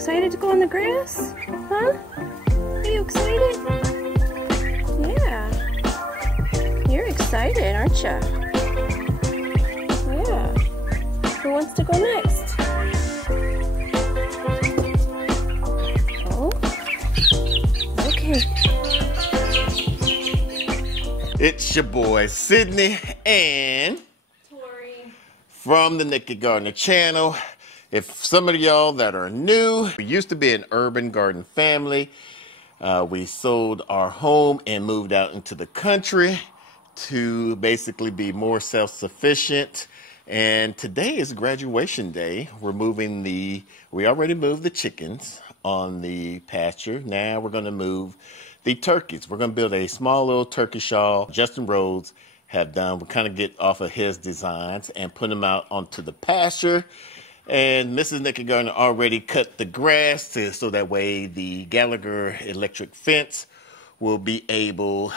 excited to go on the grass? Huh? Are you excited? Yeah. You're excited, aren't you? Yeah. Who wants to go next? Oh. Okay. It's your boy Sydney and Tori from the Naked Gardener channel. If some of y'all that are new, we used to be an urban garden family. We sold our home and moved out into the country to basically be more self-sufficient. And today is graduation day. We already moved the chickens on the pasture. Now we're going to move the turkeys. We're going to build a small little turkeyshaw. Justin Rhodes have done. We kind of get off of his designs and put them out onto the pasture. And Mrs. Naked Gardener already cut the grass so that way the Gallagher electric fence will be able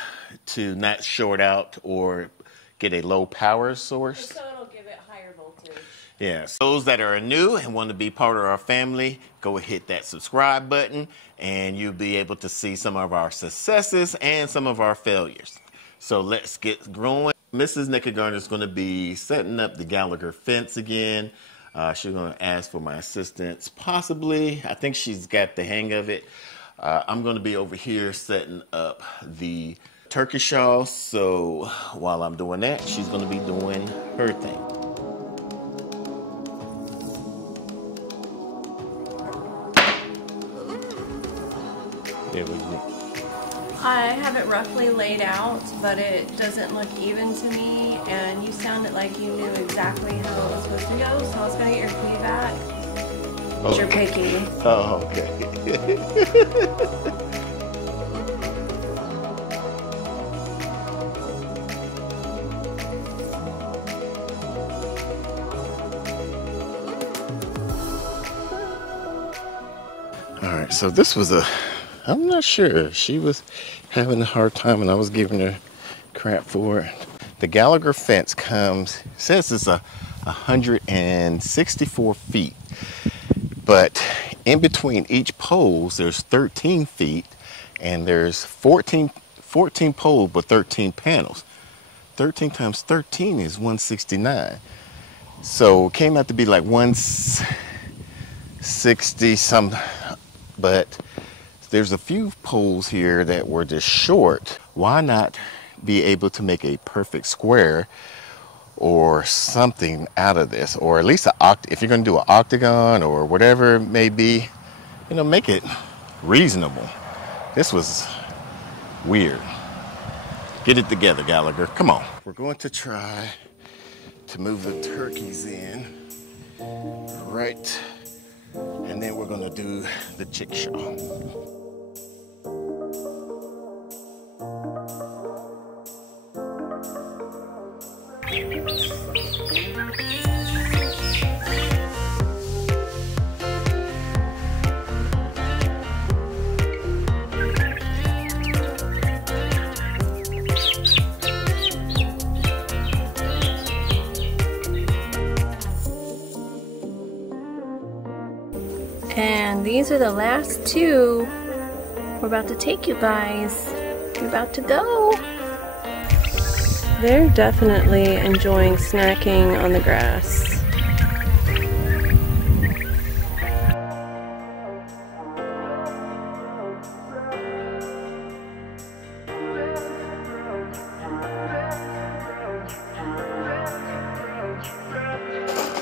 to not short out or get a low power source. So it'll give it higher voltage. Yes. Those that are new and want to be part of our family, go and hit that subscribe button and you'll be able to see some of our successes and some of our failures. So let's get growing. Mrs. Naked Gardener is going to be setting up the Gallagher fence again. She's going to ask for my assistance, possibly. I think she's got the hang of it. I'm going to be over here setting up the turkeyshaw. So while I'm doing that, she's going to be doing her thing. There we go. I have it roughly laid out, but it doesn't look even to me, and you sounded like you knew exactly how it was supposed to go, so I was going to get your feedback. Oh. You're picky. Oh, okay. All right, so this was I'm not sure. She was having a hard time and I was giving her crap for it. The Gallagher fence says it's 164 feet. But in between each poles, there's 13 feet and there's 14 poles but 13 panels. 13 times 13 is 169. So it came out to be like 160 some, but there's a few poles here that were just short. Why not be able to make a perfect square or something out of this, or at least if you're going to do an octagon or whatever it may be, you know, make it reasonable. This was weird. Get it together, Gallagher. Come on. We're going to try to move the turkeys in right, and then we're going to do the chickshaw. And these are the last two. We're about to take you guys. You're about to go. They're definitely enjoying snacking on the grass.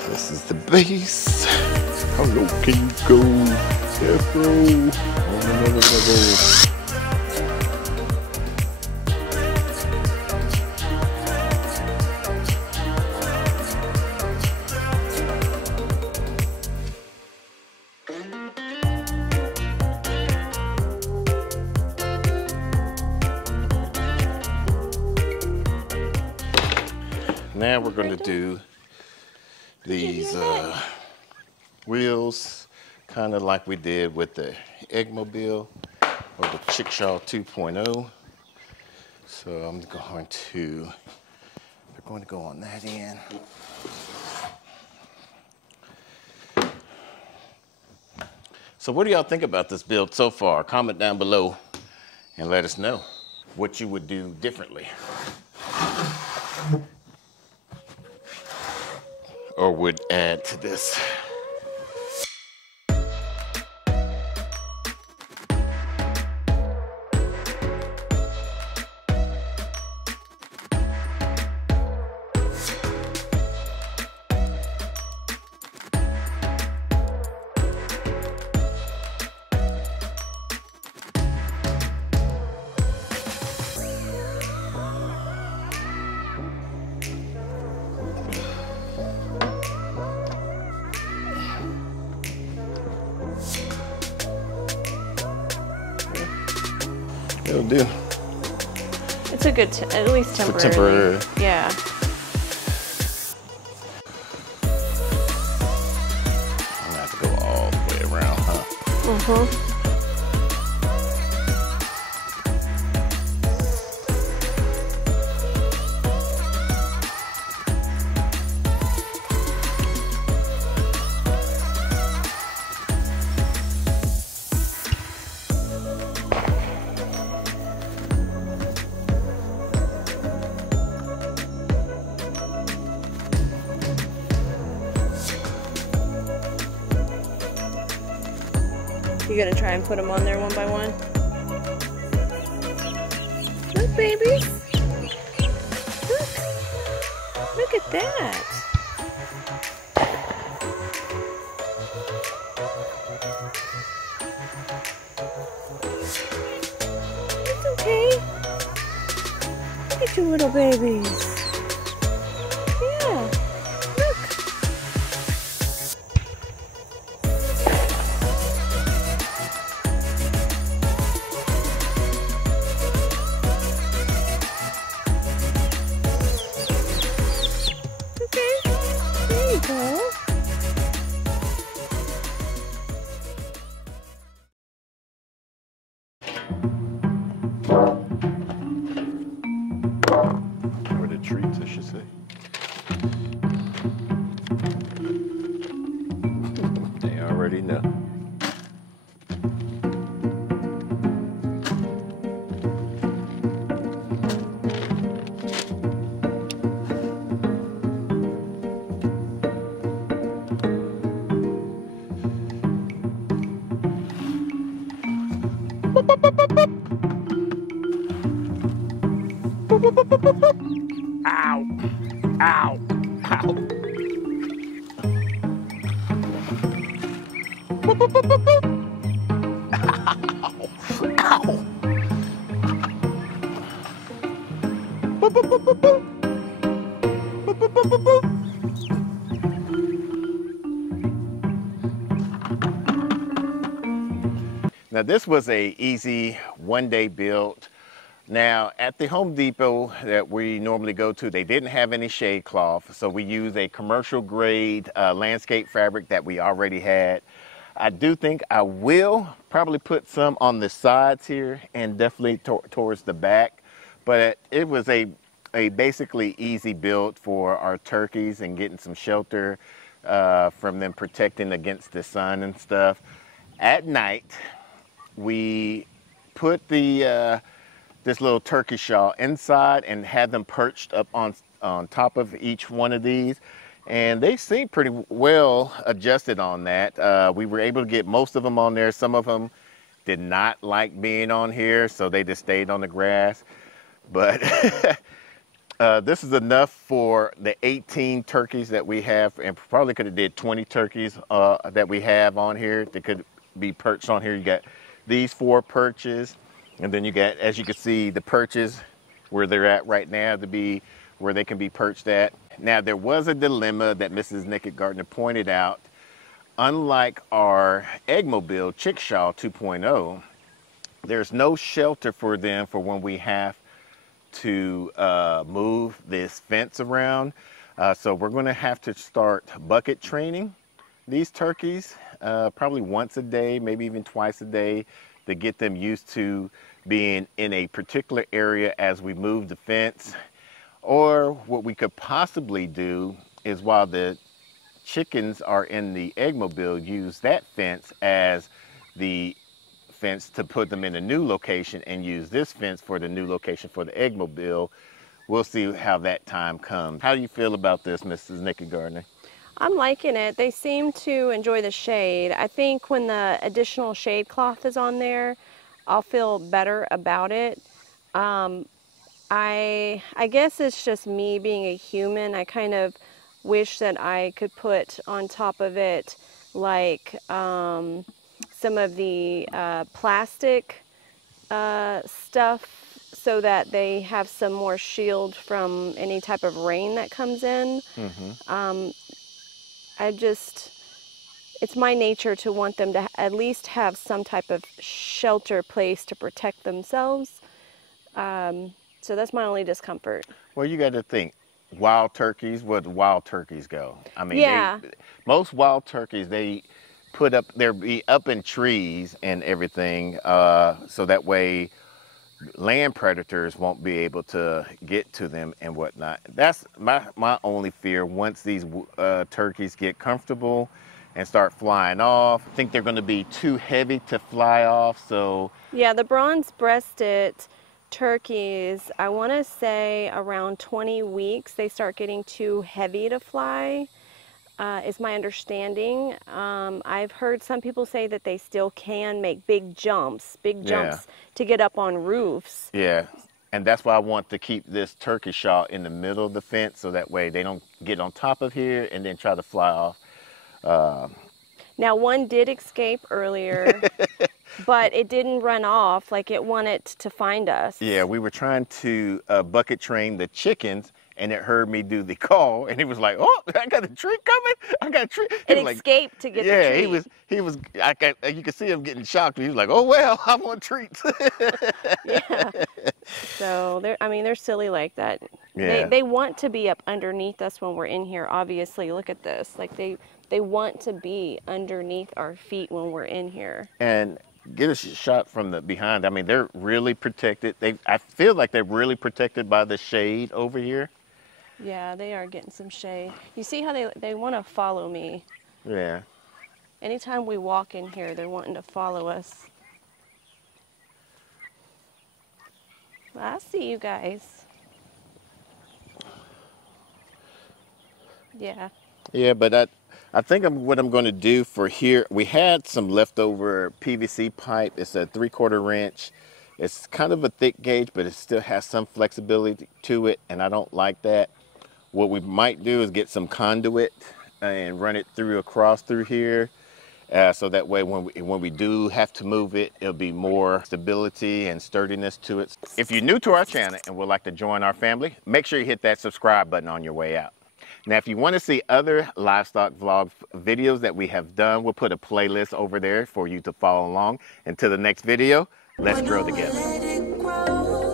This is the base. How low can you go? Yeah, bro. On another level. Now we're going to do these wheels, kind of like we did with the Eggmobile or the Chickshaw 2.0. So I'm going to, they're going to go on that end. So what do y'all think about this build so far? Comment down below and let us know what you would do differently or would add to this. It'll do. It's a good, at least temporary. Temporary. Yeah. I'm gonna have to go all the way around, huh? Mm-hmm. You gonna try and put them on there one by one? Look, baby. Look. Look at that. It's okay. Look at your little babies. Yeah. Look. There you go. Or the treats, I should say. They already know. Ow! Ow! Ow! Ow! Now this was a easy one-day build. Now at the Home Depot that we normally go to, they didn't have any shade cloth, so we use a commercial grade landscape fabric that we already had. I do think I will probably put some on the sides here and definitely towards the back, but it was a basically easy build for our turkeys and getting some shelter from them, protecting against the sun and stuff. At night, we put the this little turkeyshaw inside and had them perched up on top of each one of these, and they seem pretty well adjusted on that. We were able to get most of them on there. Some of them did not like being on here, so they just stayed on the grass. But this is enough for the 18 turkeys that we have, and probably could have did 20 turkeys that we have on here that could be perched on here. You got these 4 perches, and then you got, as you can see, the perches where they're at right now to be where they can be perched at. Now there was a dilemma that Mrs. Naked Gardener pointed out. Unlike our Eggmobile Chickshaw 2.0, there's no shelter for them for when we have to move this fence around. So we're going to have to start bucket training these turkeys probably once a day, maybe even twice a day, to get them used to being in a particular area as we move the fence. Or what we could possibly do is, while the chickens are in the Eggmobile, use that fence as the fence to put them in a new location and use this fence for the new location for the eggmobile. We'll see how that time comes. How do you feel about this, Mrs. Nikki Gardner? I'm liking it. They seem to enjoy the shade. I think when the additional shade cloth is on there, I'll feel better about it. I guess it's just me being a human. I kind of wish that I could put on top of it like some of the plastic stuff so that they have some more shield from any type of rain that comes in. It's my nature to want them to at least have some type of shelter place to protect themselves. So that's my only discomfort. Well, you got to think, wild turkeys, where the wild turkeys go. I mean, yeah. Most wild turkeys, they they'll be up in trees and everything, so that way land predators won't be able to get to them and whatnot. That's my only fear. Once these turkeys get comfortable and start flying off, I think they're going to be too heavy to fly off. So yeah, the bronze-breasted turkeys, I want to say around 20 weeks they start getting too heavy to fly, is my understanding. I've heard some people say that they still can make big jumps to get up on roofs. Yeah, and that's why I want to keep this turkeyshaw in the middle of the fence, so that way they don't get on top of here and then try to fly off. Now, one did escape earlier, but it didn't run off. Like, it wanted to find us. Yeah, we were trying to bucket train the chickens, and it heard me do the call, and he was like, "Oh, I got a treat coming! I got a treat!" It escaped to get the treat. Yeah, he was. You could see him getting shocked. He was like, "Oh well, I want treats." Yeah. So they're silly like that. Yeah. They want to be up underneath us when we're in here. Obviously, look at this. Like they want to be underneath our feet when we're in here. And get a shot from the behind. I mean, they're really protected. I feel like they're really protected by the shade over here. Yeah, they are getting some shade. You see how they want to follow me. Yeah. Anytime we walk in here, they're wanting to follow us. I see you guys. Yeah. Yeah, but I think what I'm going to do for here, we had some leftover PVC pipe. It's a 3/4 inch. It's kind of a thick gauge, but it still has some flexibility to it, and I don't like that. What we might do is get some conduit and run it across through here, so that way when we do have to move it, it'll be more stability and sturdiness to it. If you're new to our channel and would like to join our family, make sure you hit that subscribe button on your way out. Now, if you want to see other livestock vlog videos that we have done, we'll put a playlist over there for you to follow along. Until the next video, let's grow together.